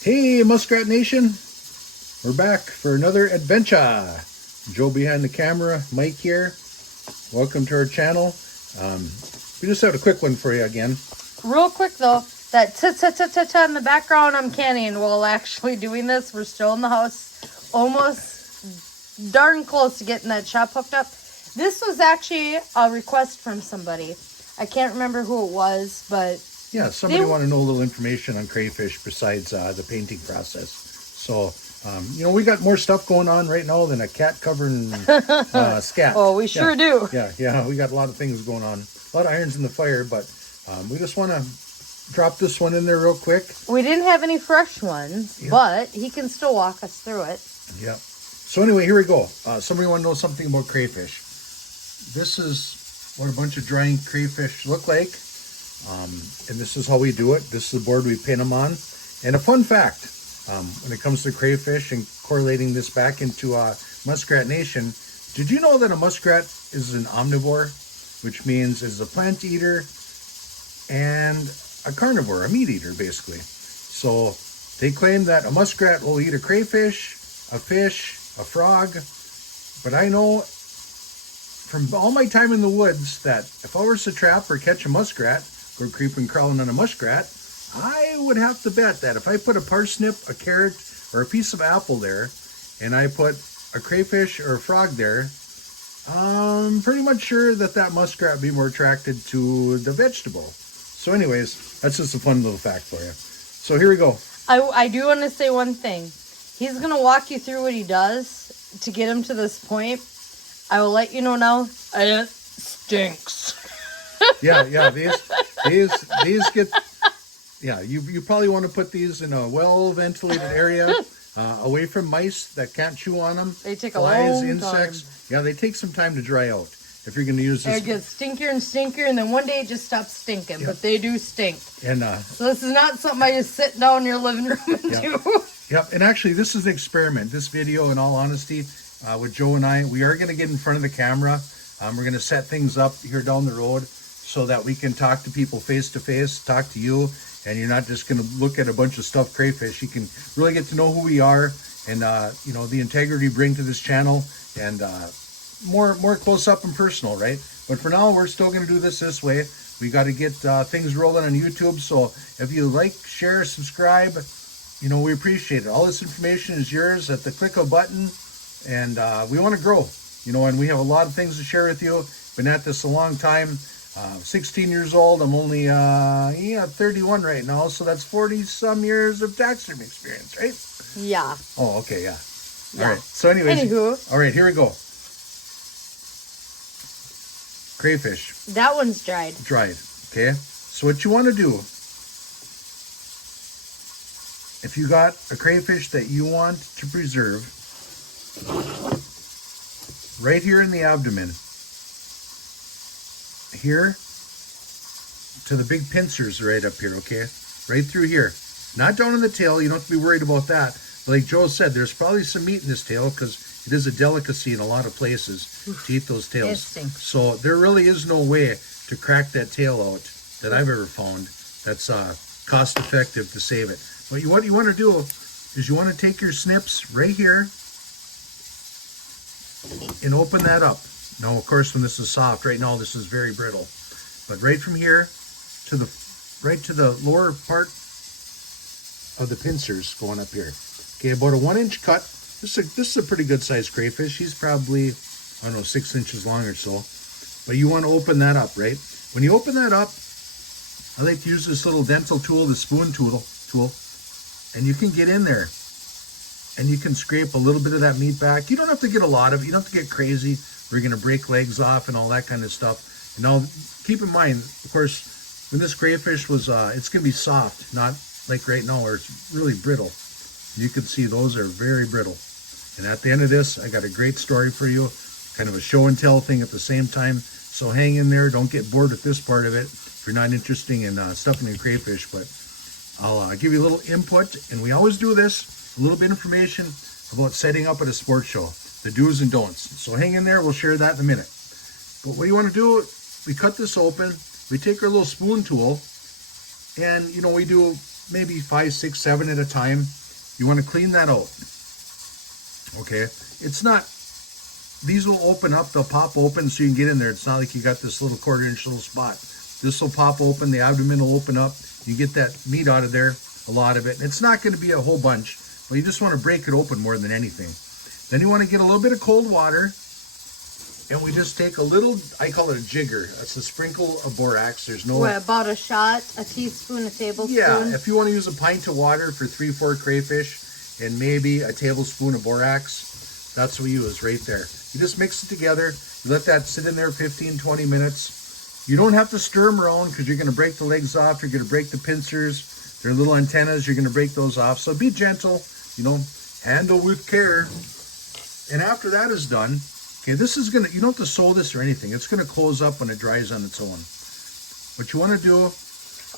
Hey, Muskrat Nation. We're back for another adventure. Joe behind the camera, Mike here. Welcome to our channel. We just have a quick one for you again. Real quick though, that ta-ta-ta-ta-ta in the background, I'm canning while actually doing this. We're still in the house, almost darn close to getting that shop hooked up. This was actually a request from somebody. I can't remember who it was, but yeah, somebody wanted to know a little information on crayfish besides the painting process. So, we got more stuff going on right now than a cat covering scat. Oh, we sure do. Yeah, we got a lot of things going on. A lot of irons in the fire, but we just want to drop this one in there real quick. We didn't have any fresh ones, but he can still walk us through it. Yeah. So anyway, here we go. Somebody want to know something about crayfish. This is what a bunch of drying crayfish look like. And this is how we do it. This is the board we pin them on. And a fun fact, when it comes to crayfish and correlating this back into Muskrat Nation, did you know that a muskrat is an omnivore, which means is a plant eater and a carnivore, a meat eater, basically. So they claim that a muskrat will eat a crayfish, a fish, a frog, but I know from all my time in the woods that if I was to trap or catch a muskrat, or creeping crawling on a muskrat, I would have to bet that if I put a parsnip, a carrot, or a piece of apple there, and I put a crayfish or a frog there, I'm pretty much sure that that muskrat would be more attracted to the vegetable. So anyways, that's just a fun little fact for you. So here we go. I do want to say one thing. He's going to walk you through what he does to get him to this point. I will let you know now. It stinks. Yeah, these get, you probably want to put these in a well-ventilated area, away from mice that can't chew on them. They take flies, a long insects. time. Yeah, they take some time to dry out. If you're going to use this, It gets stinkier and stinkier, and then one day it just stops stinking. But they do stink. And so this is not something I just sit down in your living room and do. Yep, and actually this is an experiment. This video, in all honesty, with Joe and I, we are going to get in front of the camera. We're going to set things up here down the road so that we can talk to people face to face, talk to you, and you're not just going to look at a bunch of stuffed crayfish. You can really get to know who we are and the integrity we bring to this channel, and more close up and personal, right? But for now, we're still going to do this way. We got to get things rolling on YouTube. So if you like, share, subscribe, we appreciate it. All this information is yours at the click of a button, and we want to grow, and we have a lot of things to share with you. Been at this a long time. 16 years old. I'm only 31 right now, so that's 40 some years of taxidermy experience, right? Yeah. Oh, okay, yeah. All right. So anyways, anywho, all right, here we go. Crayfish. That one's dried. Dried. Okay. So what you want to do, if you got a crayfish that you want to preserve, right here in the abdomen, here to the big pincers right up here, okay? Right through here. Not down in the tail. You don't have to be worried about that. But like Joe said, there's probably some meat in this tail because it is a delicacy in a lot of places to eat those tails. So there really is no way to crack that tail out that I've ever found that's cost effective to save it. But what you want to do is you want to take your snips right here and open that up. Now, of course, when this is soft, right now this is very brittle. But right from here to the lower part of the pincers going up here. Okay, about a 1-inch cut. This is a pretty good sized crayfish. He's probably, 6 inches long or so. But you want to open that up, right? When you open that up, I like to use this little dental tool, the spoon tool, and you can get in there and you can scrape a little bit of that meat back. You don't have to get a lot of it. You don't have to get crazy. We're going to break legs off and all that kind of stuff. And now, keep in mind, of course, when this crayfish was, it's going to be soft, not like right now where it's really brittle. You can see those are very brittle. And at the end of this, I got a great story for you, kind of a show and tell thing at the same time. So hang in there. Don't get bored with this part of it if you're not interested in stuffing and crayfish. But I'll give you a little input, and we always do this, a little bit of information about setting up at a sports show. The do's and don'ts. So hang in there, we'll share that in a minute. But what you want to do, we cut this open, we take our little spoon tool, and we do maybe 5, 6, 7 at a time. You want to clean that out. Okay, it's not, these will open up, they'll pop open so you can get in there. It's not like you got this little 1/4 inch little spot. This will pop open, the abdomen will open up, you get that meat out of there, a lot of it. It's not going to be a whole bunch, but you just want to break it open more than anything. Then you want to get a little bit of cold water, and we just take a little, I call it a jigger. That's a sprinkle of borax. There's no... What, about a shot, a teaspoon, a tablespoon? Yeah, if you want to use a pint of water for 3, 4 crayfish, and maybe a tablespoon of borax, that's what we use right there. You just mix it together. You let that sit in there 15, 20 minutes. You don't have to stir them around because you're going to break the legs off. You're going to break the pincers. They're little antennas. You're going to break those off. So be gentle, you know, handle with care. And after that is done, okay, this is going to, you don't have to sew this or anything. It's going to close up when it dries on its own. What you want to do...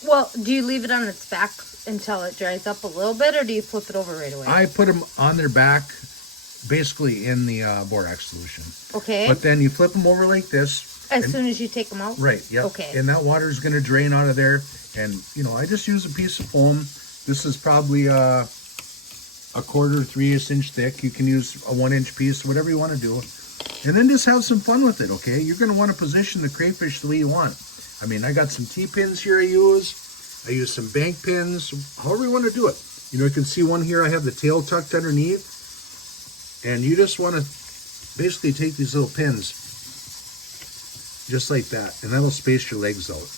Well, do you leave it on its back until it dries up a little bit, or do you flip it over right away? I put them on their back, basically in the borax solution. Okay. But then you flip them over like this. As soon as you take them out? Right, yep. Okay. And that water is going to drain out of there. And, you know, I just use a piece of foam. This is probably a 1/4, 3/8 inch thick. You can use a 1 inch piece, whatever you want to do. And then just have some fun with it, okay? You're going to want to position the crayfish the way you want. I mean, I got some T-pins here I use some bank pins, however you want to do it. You know, you can see one here, I have the tail tucked underneath. And you just want to basically take these little pins, just like that, and that'll space your legs out.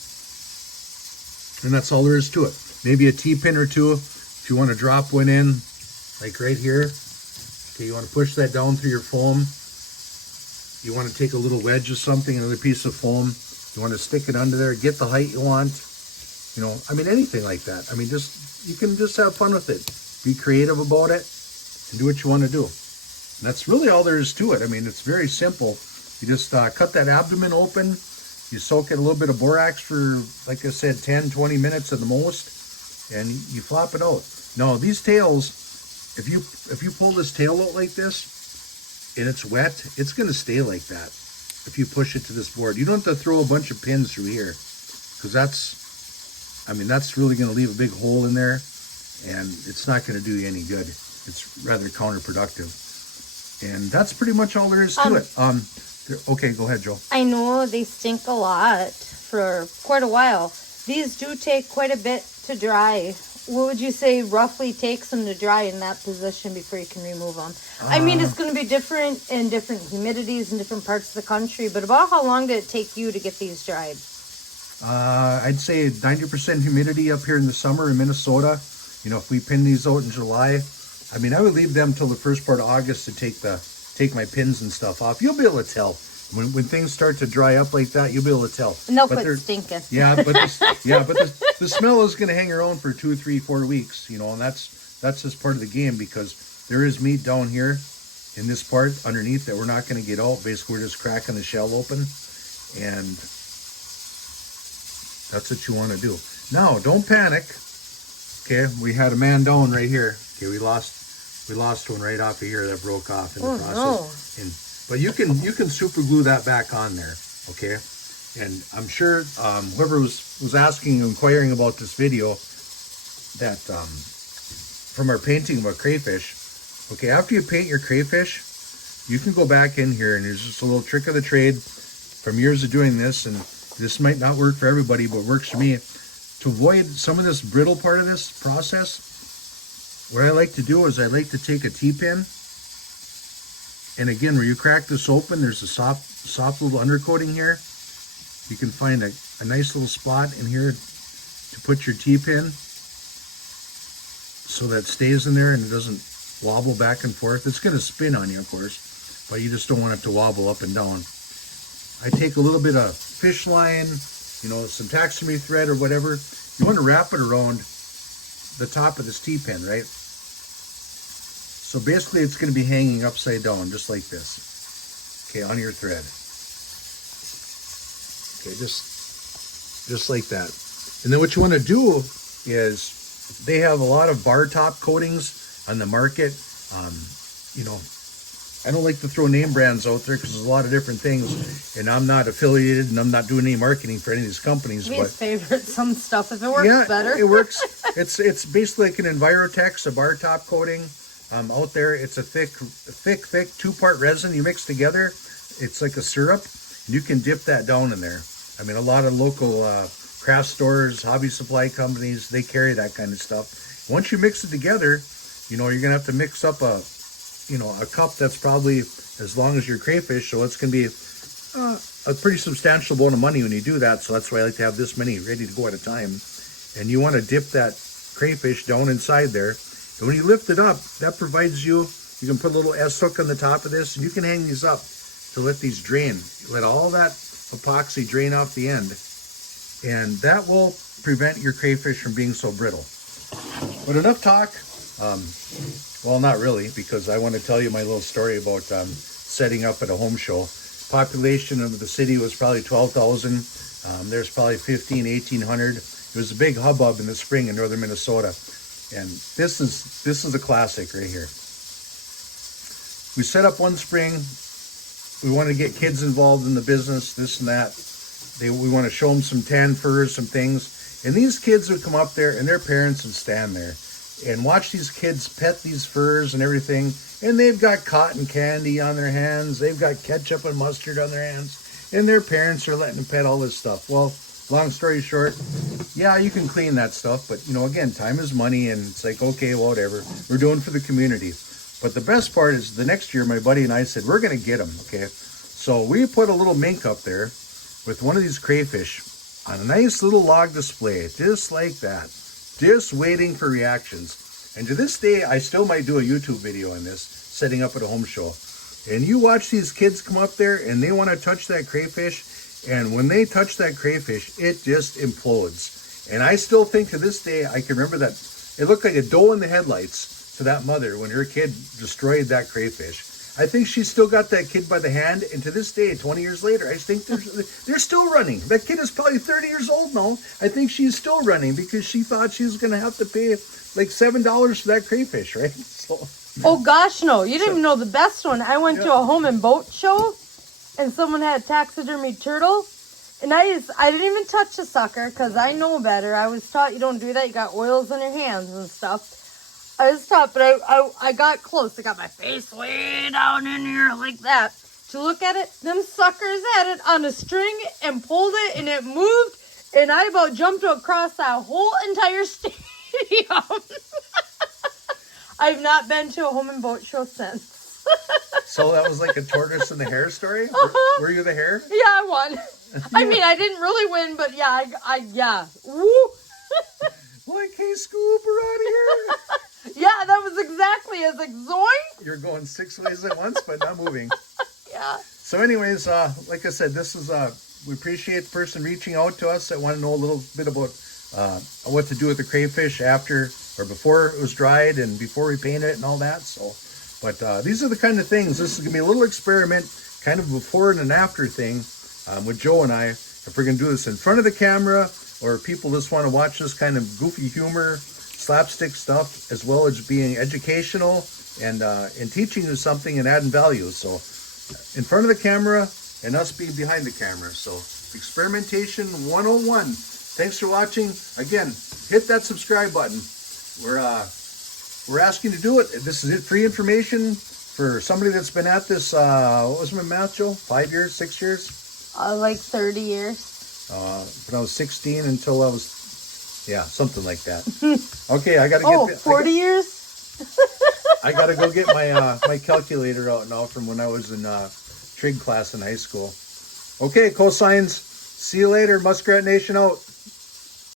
And that's all there is to it. Maybe a T-pin or two, if you want to drop one in, like right here. Okay, you want to push that down through your foam. You want to take a little wedge of something, another piece of foam. You want to stick it under there, get the height you want. You know, I mean, anything like that. I mean, just, you can just have fun with it. Be creative about it and do what you want to do. And that's really all there is to it. I mean, it's very simple. You just cut that abdomen open. You soak it a little bit of borax for, like I said, 10, 20 minutes at the most. And you flop it out. Now, these tails, if you pull this tail out like this and it's wet, it's going to stay like that if you push it to this board. You don't have to throw a bunch of pins through here, because that's really going to leave a big hole in there, and it's not going to do you any good. It's rather counterproductive. And that's pretty much all there is to it. Okay, go ahead, Joe. I know they stink a lot for quite a while. These do take quite a bit to dry. What would you say roughly takes them to dry in that position before you can remove them? I mean, it's going to be different in different humidities in different parts of the country, but about how long did it take you to get these dried? I'd say 90% humidity up here in the summer in Minnesota. You know, if we pin these out in July, I mean, I would leave them till the first part of August to take my pins and stuff off. You'll be able to tell. When things start to dry up like that, you'll be able to tell. And they'll quit stinking. Yeah, but the smell is going to hang around for 2, 3, 4 weeks, you know, and that's just part of the game, because there is meat down here in this part underneath that we're not going to get out. Basically, we're just cracking the shell open, and that's what you want to do. Now, don't panic. Okay, we had a man down right here. Okay, we lost one right off of here that broke off in the process. No. But you can super glue that back on there, okay? And I'm sure whoever was asking, inquiring about this video, that from our painting of a crayfish, okay, after you paint your crayfish, you can go back in here, and there's just a little trick of the trade from years of doing this, and this might not work for everybody, but it works for me. To avoid some of this brittle part of this process, what I like to do is I like to take a T-pin. And again, where you crack this open, there's a soft little undercoating here. You can find a nice little spot in here to put your T-pin, so that stays in there and it doesn't wobble back and forth. It's going to spin on you, of course, but you just don't want it to wobble up and down. I take a little bit of fish line, you know, some taxidermy thread or whatever. You want to wrap it around the top of this T-pin, right? So basically it's going to be hanging upside down, just like this, okay, on your thread. Okay, just like that. And then what you want to do is, they have a lot of bar top coatings on the market. You know, I don't like to throw name brands out there because there's a lot of different things, and I'm not affiliated and I'm not doing any marketing for any of these companies. His But favorite some stuff if it works yeah, better. it works. It's basically like an Envirotex, a bar top coating. Out there, it's a thick 2-part resin you mix together. It's like a syrup. You can dip that down in there. I mean, a lot of local craft stores, hobby supply companies, they carry that kind of stuff. Once you mix it together, you know, you're gonna have to mix up a cup that's probably as long as your crayfish, so it's gonna be a pretty substantial amount of money when you do that. So that's why I like to have this many ready to go at a time. And you want to dip that crayfish down inside there. And when you lift it up, that provides you can put a little S hook on the top of this, and you can hang these up to let these drain. Let all that epoxy drain off the end, and that will prevent your crayfish from being so brittle. But enough talk. Well, not really, because I want to tell you my little story about setting up at a home show. Population of the city was probably 12,000. There's probably 1,800. It was a big hubbub in the spring in northern Minnesota. And this is a classic right here. We set up one spring. We want to get kids involved in the business, this and that. We want to show them some tan furs, some things. And these kids would come up there and their parents would stand there and watch these kids pet these furs and everything. And they've got cotton candy on their hands. They've got ketchup and mustard on their hands. And their parents are letting them pet all this stuff. Well, long story short, yeah, you can clean that stuff. But, you know, again, time is money. And it's like, okay, well, whatever. We're doing for the community. But the best part is the next year, my buddy and I said, we're going to get them, okay? So we put a little mink up there with one of these crayfish on a nice little log display, just like that, just waiting for reactions. And to this day, I still might do a YouTube video on this, setting up at a home show. And you watch these kids come up there and they want to touch that crayfish. And when they touch that crayfish, it just implodes. And I still think to this day, I can remember that it looked like a doe in the headlights to that mother when her kid destroyed that crayfish. I think she still got that kid by the hand, and to this day, 20 years later, I think they're still running. That kid is probably 30 years old now. I think she's still running because she thought she was going to have to pay like $7 for that crayfish, right? So, oh gosh, no! You didn't even know the best one. I went to a home and boat show, and someone had taxidermy turtle, and I didn't even touch the sucker because I know better. I was taught you don't do that. You got oils on your hands and stuff. I was taught, but I got close. I got my face way down in here like that to look at it. Them suckers had it on a string and pulled it, and it moved, and I about jumped across that whole entire stadium. I've not been to a home and boat show since. So that was like a tortoise and the hare story? Were you the hare? Yeah, I won. I mean, I didn't really win, but yeah, yeah. Woo. Like, hey, Scoop, we're out of here. Yeah, that was exactly as like zoink. You're going 6 ways at once, but not moving. Yeah. So anyways, like I said, this is, we appreciate the person reaching out to us that want to know a little bit about what to do with the crayfish after or before it was dried and before we painted it and all that. So, but these are the kind of things. This is going to be a little experiment, kind of before and an after thing with Joe and I. If we're going to do this in front of the camera or people just want to watch this kind of goofy humor, slapstick stuff, as well as being educational and teaching you something and adding value. So in front of the camera and us being behind the camera. So experimentation 101. Thanks for watching. Again, hit that subscribe button. We're asking you to do it. This is it, free information for somebody that's been at this, what was my math, Joe? 5 years, 6 years? Like 30 years. When I was 16 until I was, yeah, something like that. Okay, I gotta get 40 years? I gotta go get my my calculator out now from when I was in trig class in high school. Okay, cosines. See you later, Muskrat Nation out.